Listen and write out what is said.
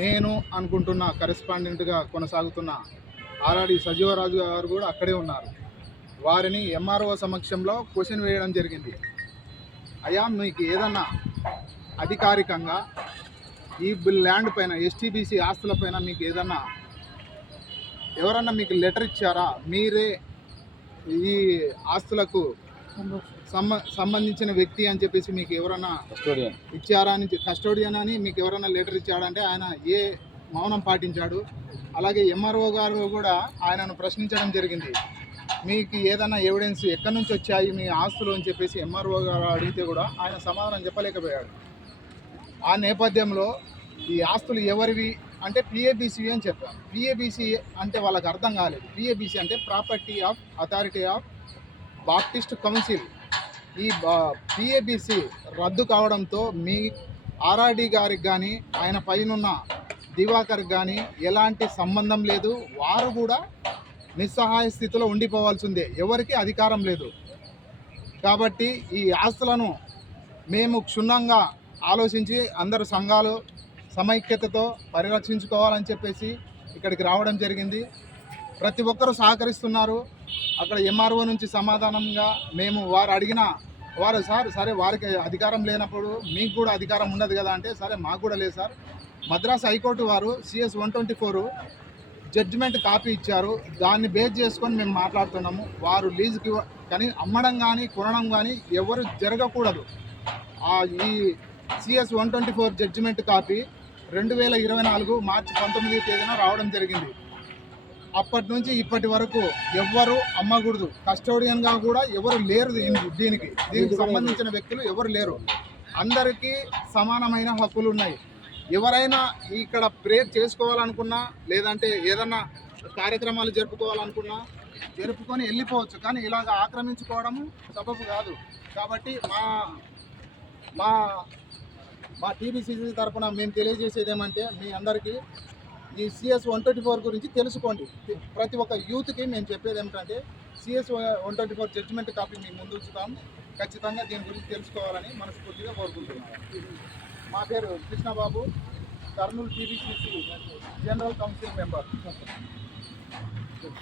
నేను అనుకుంటున్న కరెస్పాండెంట్గా కొనసాగుతున్న ఆర్ఆర్డి సజీవరాజు గారు కూడా అక్కడే ఉన్నారు. వారిని ఎంఆర్ఓ సమక్షంలో క్వశ్చన్ వేయడం జరిగింది. అయ్యా, మీకు ఏదన్నా అధికారికంగా ఈ ల్యాండ్ పైన ఎస్టీబీసీ ఆస్తుల పైన మీకు ఏదన్నా ఎవరన్నా మీకు లెటర్ ఇచ్చారా? మీరే ఈ ఆస్తులకు సంబంధించిన వ్యక్తి అని చెప్పేసి మీకు ఎవరన్నా ఇచ్చారా అని, కస్టోడియన్ అని మీకు ఎవరన్నా లెటర్ ఇచ్చాడంటే ఆయన ఏ మౌనం పాటించాడు. అలాగే ఎంఆర్ఓ గారు కూడా ఆయనను ప్రశ్నించడం జరిగింది. మీకు ఏదైనా ఎవిడెన్స్ ఎక్కడి నుంచి వచ్చాయి మీ ఆస్తులు అని చెప్పేసి ఎంఆర్ఓ గారు అడిగితే కూడా ఆయన సమాధానం చెప్పలేకపోయాడు. ఆ నేపథ్యంలో ఈ ఆస్తులు ఎవరివి అంటే పిఏబిసి అని చెప్పారు. పిఏబిసి అంటే వాళ్ళకి అర్థం కాలేదు. పిఏబిసి అంటే property of authority of Baptist council. ఈ పిఏబిసి రద్దు కావడంతో మీ ఆర్ఆర్డి గారికి కానీ ఆయన పైనున్న దివాకర్కి కానీ ఎలాంటి సంబంధం లేదు. వారు కూడా నిస్సహాయ స్థితిలో ఉండిపోవాల్సిందే, ఎవరికి అధికారం లేదు. కాబట్టి ఈ ఆస్తులను మేము క్షుణ్ణంగా ఆలోచించి అందరు సంఘాలు సమైక్యతతో పరిరక్షించుకోవాలని చెప్పేసి ఇక్కడికి రావడం జరిగింది. ప్రతి ఒక్కరూ సహకరిస్తున్నారు. అక్కడ ఎంఆర్ఓ నుంచి సమాధానంగా మేము వారు అడిగిన వారు సార్ సరే వారికి అధికారం లేనప్పుడు మీకు కూడా అధికారం ఉండదు కదా అంటే, సరే మాకు కూడా లేదు సార్, మద్రాస్ హైకోర్టు వారు CS 124 జడ్జిమెంట్ కాపీ ఇచ్చారు, దాన్ని బేస్ చేసుకొని మేము మాట్లాడుతున్నాము. వారు లీజుకి కానీ అమ్మడం కానీ కొనడం కానీ ఎవరు జరగకూడదు. ఈ CS 124 జడ్జిమెంట్ కాపీ 2024 మార్చి 19వ తేదీన రావడం జరిగింది. అప్పటి నుంచి ఇప్పటి వరకు ఎవ్వరు అమ్మకూడదు, కస్టోడియన్గా కూడా ఎవరు లేరు. దీనికి సంబంధించిన వ్యక్తులు ఎవరు లేరు. అందరికీ సమానమైన హక్కులు ఉన్నాయి. ఎవరైనా ఇక్కడ ప్రేయర్ చేసుకోవాలనుకున్నా లేదంటే ఏదన్నా కార్యక్రమాలు జరుపుకోవాలనుకున్నా జరుపుకొని వెళ్ళిపోవచ్చు. కానీ ఇలాగ ఆక్రమించుకోవడము సబబు కాదు. కాబట్టి మా మా టీబీసీసీ తరఫున మేము తెలియజేసేది ఏమంటే, మీ అందరికీ ఈ CS 124 గురించి తెలుసుకోండి. ప్రతి ఒక్క యూత్కి మేము చెప్పేది ఏమిటంటే, CS 124 జడ్జిమెంట్ కాపీ మీ ముందు ఉంచుతాం. ఖచ్చితంగా దీని గురించి తెలుసుకోవాలని మనస్ఫూర్తిగా కోరుకుంటున్నాం. మా పేరు Krishnababu, Kurnool టీబీసీసీ general council member.